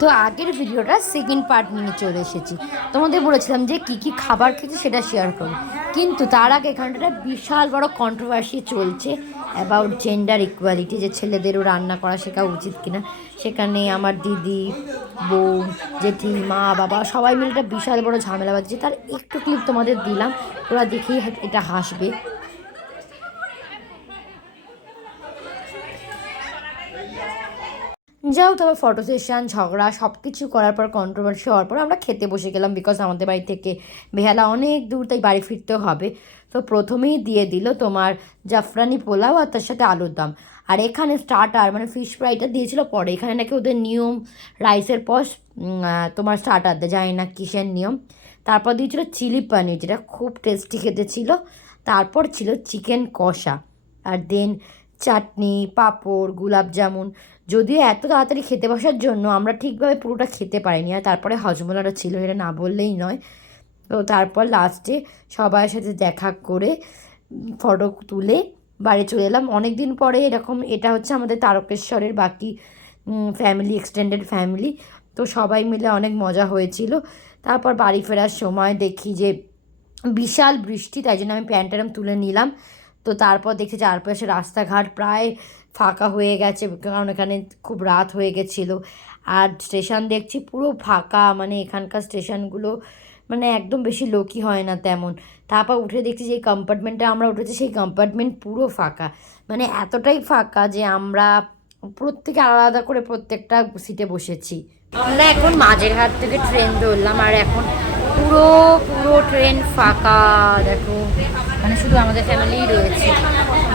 তো আগের ভিডিওটা সেকেন্ড পার্ট নিয়ে চলে এসেছি। তোমাদের বলেছিলাম যে কী কী খাবার খেয়েছি সেটা শেয়ার করব, কিন্তু তার আগে এখানটা বিশাল বড় কন্ট্রোভার্সি চলছে অ্যাবাউট জেন্ডার ইকুয়ালিটি, যে ছেলেদেরও রান্না করা শেখা উচিত কিনা। সেখানে আমার দিদি, বোন, জেঠি, মা, বাবা সবাই মিলে একটা বিশাল বড় ঝামেলা বাজছে। তার একটু ক্লিপ তোমাদের দিলাম, ওরা দেখেই এটা হাসবে। যাও, তবে ফটো সেশন, ঝগড়া সব কিছু করার পর, কন্ট্রোভার্সি হওয়ার পর আমরা খেতে বসে গেলাম, বিকজ আমাদের বাড়ি থেকে বেহালা অনেক দূর, তাই বাড়ি ফিরতেও হবে। তো প্রথমেই দিয়ে দিল তোমার জাফরানি পোলাও আর তার সাথে আলুর দম। আর এখানে স্টার্টার মানে ফিশ ফ্রাইটা দিয়েছিল পরে। এখানে নাকি ওদের নিয়ম রাইসের পর তোমার স্টার্টার দেয়, জানি না কিসের নিয়ম। তারপর দিয়েছিল চিলি পনির, যেটা খুব টেস্টি খেতে ছিল। তারপর ছিল চিকেন কষা, আর দেন চাটনি, পাঁপড়, গুলাব জামুন। যদিও এত তাড়াতাড়ি খেতে বসার জন্য আমরা ঠিকভাবে পুরোটা খেতে পারিনি, আর তারপরে হজমোলাটা ছিল, এটা না বললেই নয়। তো তারপর লাস্টে সবার সাথে দেখা করে ফটো তুলে বাড়ি চলে এলাম অনেক দিন পরে। এরকম এটা হচ্ছে আমাদের তারকেশ্বরের বাকি ফ্যামিলি, এক্সটেন্ডেড ফ্যামিলি। তো সবাই মিলে অনেক মজা হয়েছিল। তারপর বাড়ি ফেরার সময় দেখি যে বিশাল বৃষ্টি, তাই জন্য আমি প্যান্ট ট্যান্ট তুলে নিলাম। তো তারপর দেখছি চারপাশে রাস্তাঘাট প্রায় ফাঁকা হয়ে গেছে, কারণ এখানে খুব রাত হয়ে গেছিলো। আর স্টেশন দেখছি পুরো ফাঁকা, মানে এখানকার স্টেশনগুলো মানে একদম বেশি লোকই হয় না তেমন। তারপর উঠে দেখছি যে কম্পার্টমেন্টে আমরা উঠেছি, সেই কম্পার্টমেন্ট পুরো ফাঁকা, মানে এতটাই ফাঁকা যে আমরা প্রত্যেকে আলাদা করে প্রত্যেকটা সিটে বসেছি। আমরা এখন মাঝেরহাট থেকে ট্রেন ধরলাম, আর এখন পুরো পুরো ট্রেন ফাঁকা। দেখো, মানে শুধু আমাদের ফ্যামিলিই রয়েছে।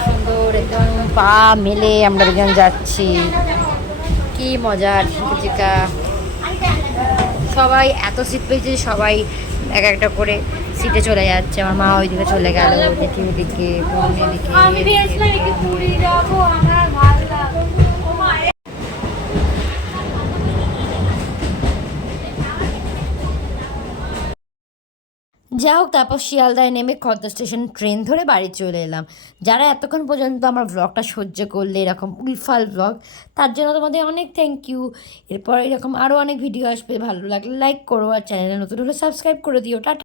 সুন্দর একদম পা মেলে আমরা দুজন যাচ্ছি, কি মজার ঝিকা। সবাই এত সিট পেয়েছে, সবাই এক একটা করে সিটে চলে যাচ্ছে। আমার মা ওইদিকে চলে গেল, জেঠি ওদিকে, বোন এদিকে। যাই হোক, তারপর শিয়ালদায় নেমে খড়দা স্টেশন ট্রেন ধরে বাড়ি চলে এলাম। যারা এতক্ষণ পর্যন্ত আমার ব্লগটা সহ্য করলে, এরকম উইফাল ব্লগ, তার জন্য তোমাদের অনেক থ্যাংক ইউ। এরপর এরকম আরও অনেক ভিডিও আসবে, ভালো লাগলে লাইক করো, আর চ্যানেলে নতুন হলে সাবস্ক্রাইব করে দিও। টাটা।